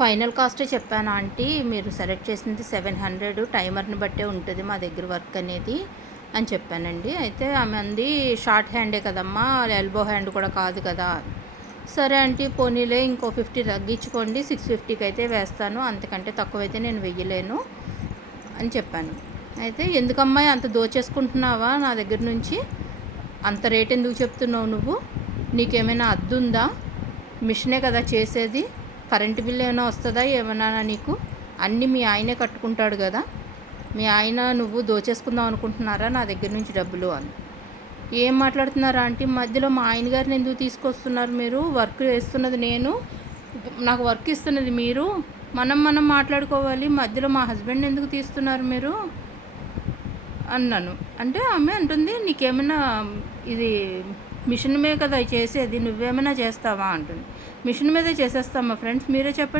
Final కాస్టే చెప్పాను aunty. మీరు select చేసింది 700 టైమర్‌ని బట్టే ఉంటుంది మా దగ్గర వర్క్ అనేది అని చెప్పానండి. అయితే ఆమె అంది, షార్ట్ హ్యాండే కదమ్మా, ఎల్బో హ్యాండ్ కూడా కాదు కదా. సరే ఆంటీ పోనీలే ఇంకో 50 తగ్గించుకోండి, 650కి అయితే వేస్తాను, అంతకంటే తక్కువైతే నేను వెయ్యలేను అని చెప్పాను. అయితే ఎందుకమ్మా అంత దోచేసుకుంటున్నావా నా దగ్గర నుంచి, అంత రేట్ ఎందుకు చెప్తున్నావు నువ్వు, నీకేమైనా అద్దుందా, మిషనే కదా చేసేది, కరెంటు బిల్లు ఏమైనా వస్తుందా ఏమన్నా నీకు, అన్నీ మీ ఆయనే కట్టుకుంటాడు కదా, మీ ఆయన నువ్వు దోచేసుకుందాం అనుకుంటున్నారా నా దగ్గర నుంచి డబ్బులు అని. ఏం మాట్లాడుతున్నారా ఆంటీ, మధ్యలో మా ఆయన గారిని ఎందుకు తీసుకొస్తున్నారు మీరు, వర్క్ వేస్తున్నది నేను, నాకు వర్క్ ఇస్తున్నది మీరు, మనం మాట్లాడుకోవాలి, మధ్యలో మా హస్బెండ్ ఎందుకు తీస్తున్నారు మీరు అన్నాను. అంటే ఆమె అంటుంది, నీకేమైనా ఇది మిషన్ మీద కదా చేసేది, నువ్వేమైనా చేస్తావా అంటుంది. మిషన్ మీదే చేసేస్తామా ఫ్రెండ్స్, మీరే చెప్పండి.